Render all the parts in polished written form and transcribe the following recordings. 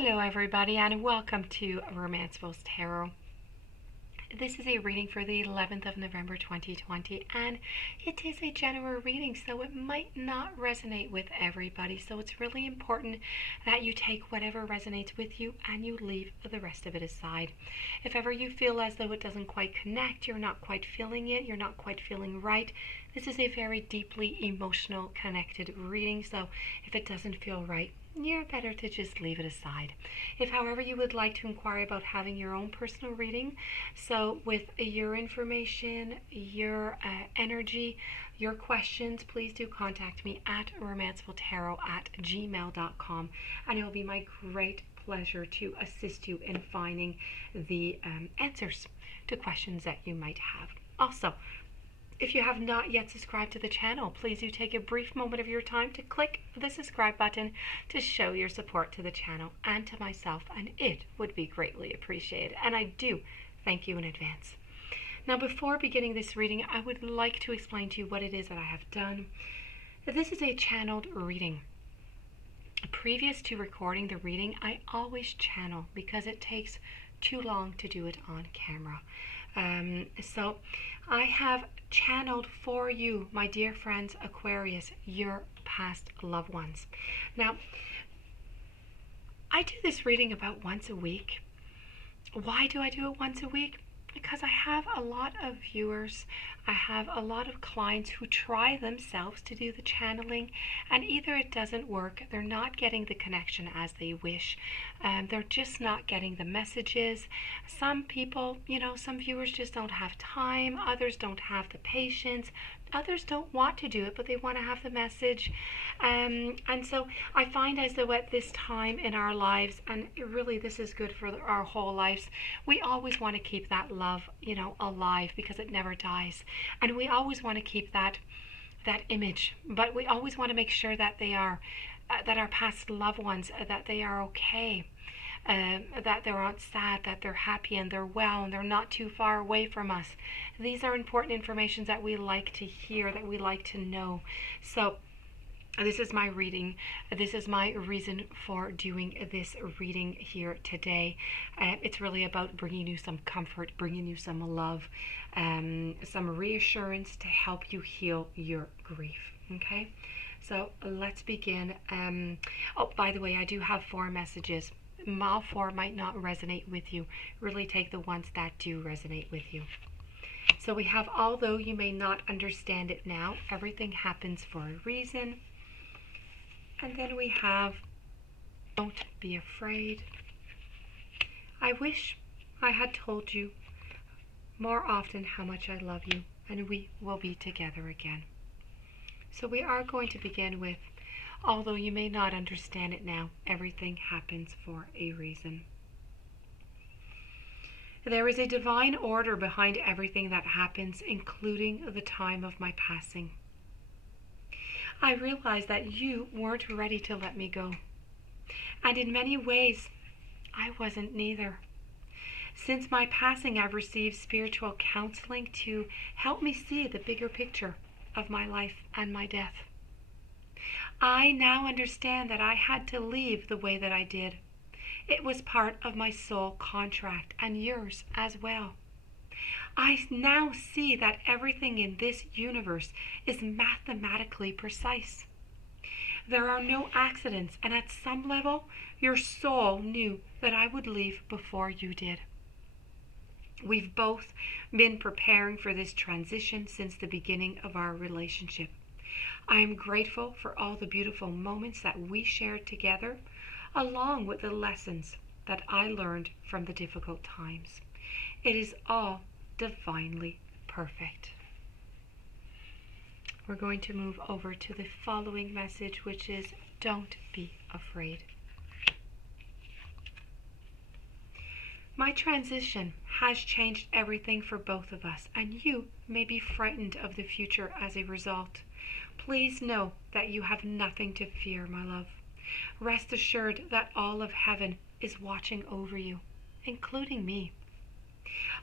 Hello everybody and welcome to Romancefull's Tarot. This is a reading for the 11th of November 2020 and it is a general reading, so it might not resonate with everybody. So it's really important that you take whatever resonates with you and you leave the rest of it aside. If ever you feel as though it doesn't quite connect, you're not quite feeling it, you're not quite feeling right, this is a very deeply emotional connected reading. So if it doesn't feel right, you're better to just leave it aside. If however you would like to inquire about having your own personal reading, so with your information, your energy, your questions, please do contact me at romancefulltarot@gmail.com, and it will be my great pleasure to assist you in finding the answers to questions that you might have. Also, if you have not yet subscribed to the channel, please do take a brief moment of your time to click the subscribe button to show your support to the channel and to myself, and it would be greatly appreciated. And I do thank you in advance. Now, before beginning this reading, I would like to explain to you what it is that I have done. This is a channeled reading. Previous to recording the reading, I always channel because it takes too long to do it on camera. So I have channeled for you, my dear friends, Aquarius, your past loved ones. Now, I do this reading about once a week. Why do I do it once a week? Because I have a lot of viewers, I have a lot of clients who try themselves to do the channeling, and either it doesn't work, they're not getting the connection as they wish, they're just not getting the messages. Some people, some viewers just don't have time, others don't have the patience, others don't want to do it, but they want to have the message. And so I find as though at this time in our lives, and really this is good for our whole lives, we always want to keep that love, alive, because it never dies. And we always want to keep that image, but we always want to make sure that they are, that our past loved ones, that they are okay. That they're not sad, that they're happy and they're well and they're not too far away from us. These are important information that we like to hear, that we like to know. So this is my reading. This is my reason for doing this reading here today. It's really about bringing you some comfort, bringing you some love, some reassurance to help you heal your grief. Okay, so let's begin. Oh, by the way, I do have 4 messages. All 4 might not resonate with you. Really take the ones that do resonate with you. So we have, although you may not understand it now, everything happens for a reason. And then we have, don't be afraid. I wish I had told you more often how much I love you, and we will be together again. So we are going to begin with, although you may not understand it now, everything happens for a reason. There is a divine order behind everything that happens, including the time of my passing. I realized that you weren't ready to let me go. And in many ways, I wasn't neither. Since my passing, I've received spiritual counseling to help me see the bigger picture of my life and my death. I now understand that I had to leave the way that I did. It was part of my soul contract, and yours as well. I now see that everything in this universe is mathematically precise. There are no accidents, and at some level, your soul knew that I would leave before you did. We've both been preparing for this transition since the beginning of our relationship. I am grateful for all the beautiful moments that we shared together, along with the lessons that I learned from the difficult times. It is all divinely perfect. We're going to move over to the following message, which is, don't be afraid. My transition has changed everything for both of us, and you may be frightened of the future as a result. Please know that you have nothing to fear, my love. Rest assured that all of heaven is watching over you, including me.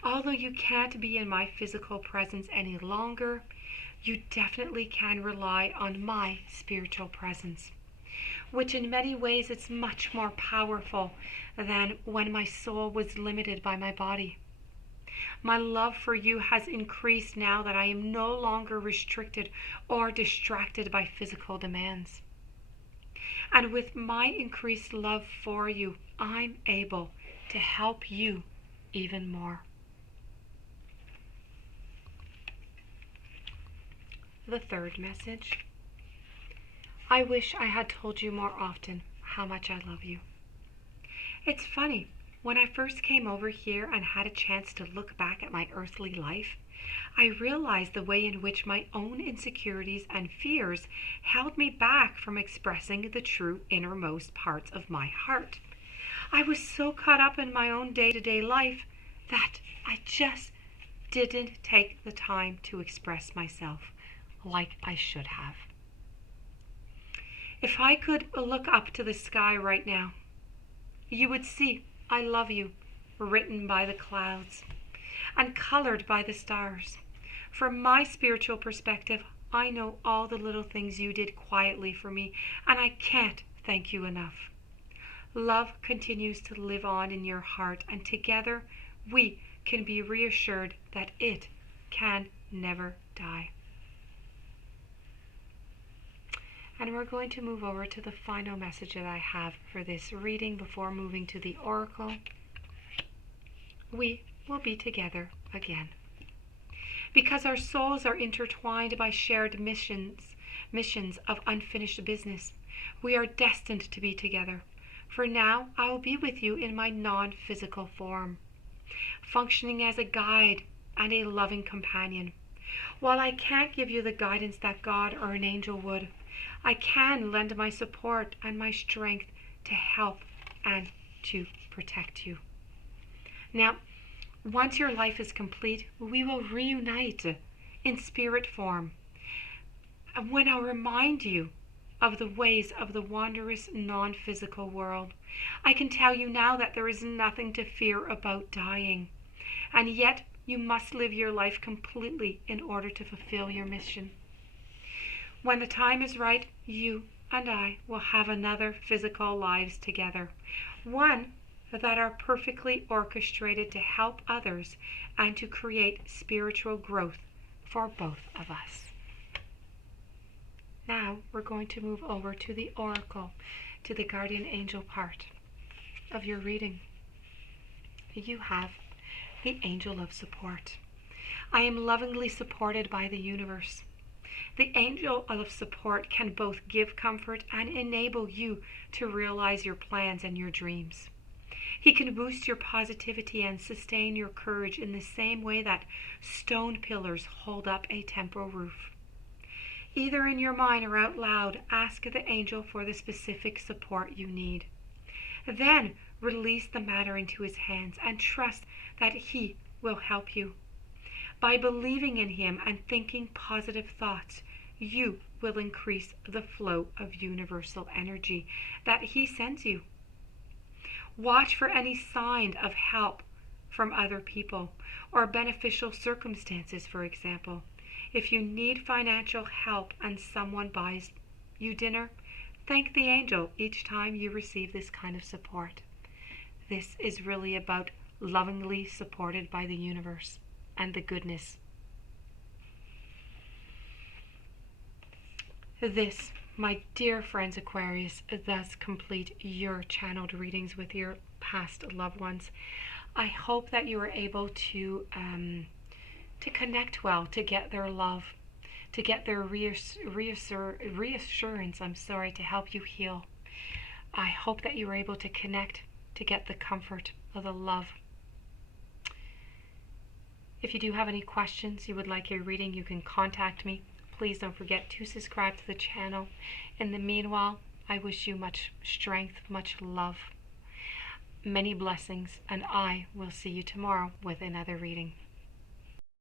Although you can't be in my physical presence any longer, you definitely can rely on my spiritual presence. which in many ways it's much more powerful than when my soul was limited by my body. My love for you has increased now that I am no longer restricted or distracted by physical demands. And with my increased love for you, I'm able to help you even more. The third message. I wish I had told you more often how much I love you. It's funny, when I first came over here and had a chance to look back at my earthly life, I realized the way in which my own insecurities and fears held me back from expressing the true innermost parts of my heart. I was so caught up in my own day-to-day life that I just didn't take the time to express myself like I should have. If I could look up to the sky right now, you would see I love you written by the clouds and colored by the stars. From my spiritual perspective, I know all the little things you did quietly for me, and I can't thank you enough. Love continues to live on in your heart, and together we can be reassured that it can never die. And we're going to move over to the final message that I have for this reading before moving to the oracle. We will be together again. Because our souls are intertwined by shared missions of unfinished business, we are destined to be together. For now, I will be with you in my non-physical form, functioning as a guide and a loving companion. While I can't give you the guidance that God or an angel would, I can lend my support and my strength to help and to protect you. Now, once your life is complete, we will reunite in spirit form, when I'll remind you of the ways of the wondrous non-physical world. I can tell you now that there is nothing to fear about dying, and yet you must live your life completely in order to fulfill your mission. When the time is right, you and I will have another physical lives together, one that are perfectly orchestrated to help others and to create spiritual growth for both of us. Now we're going to move over to the oracle, to the guardian angel part of your reading. You have the angel of support. I am lovingly supported by the universe. The angel of support can both give comfort and enable you to realize your plans and your dreams. He can boost your positivity and sustain your courage in the same way that stone pillars hold up a temple roof. Either in your mind or out loud, ask the angel for the specific support you need. Then release the matter into his hands and trust that he will help you. By believing in him and thinking positive thoughts, you will increase the flow of universal energy that he sends you. Watch for any sign of help from other people or beneficial circumstances, for example. If you need financial help and someone buys you dinner, thank the angel each time you receive this kind of support. This is really about lovingly supported by the universe and the goodness. This, my dear friends Aquarius, does complete your channeled readings with your past loved ones. I hope that you are able to connect well, to get their love, to get their reassurance, to help you heal. I hope that you are able to connect, to get the comfort of the love. If you do have any questions, you would like a reading, you can contact me. Please don't forget to subscribe to the channel. In the meanwhile, I wish you much strength, much love, many blessings, and I will see you tomorrow with another reading.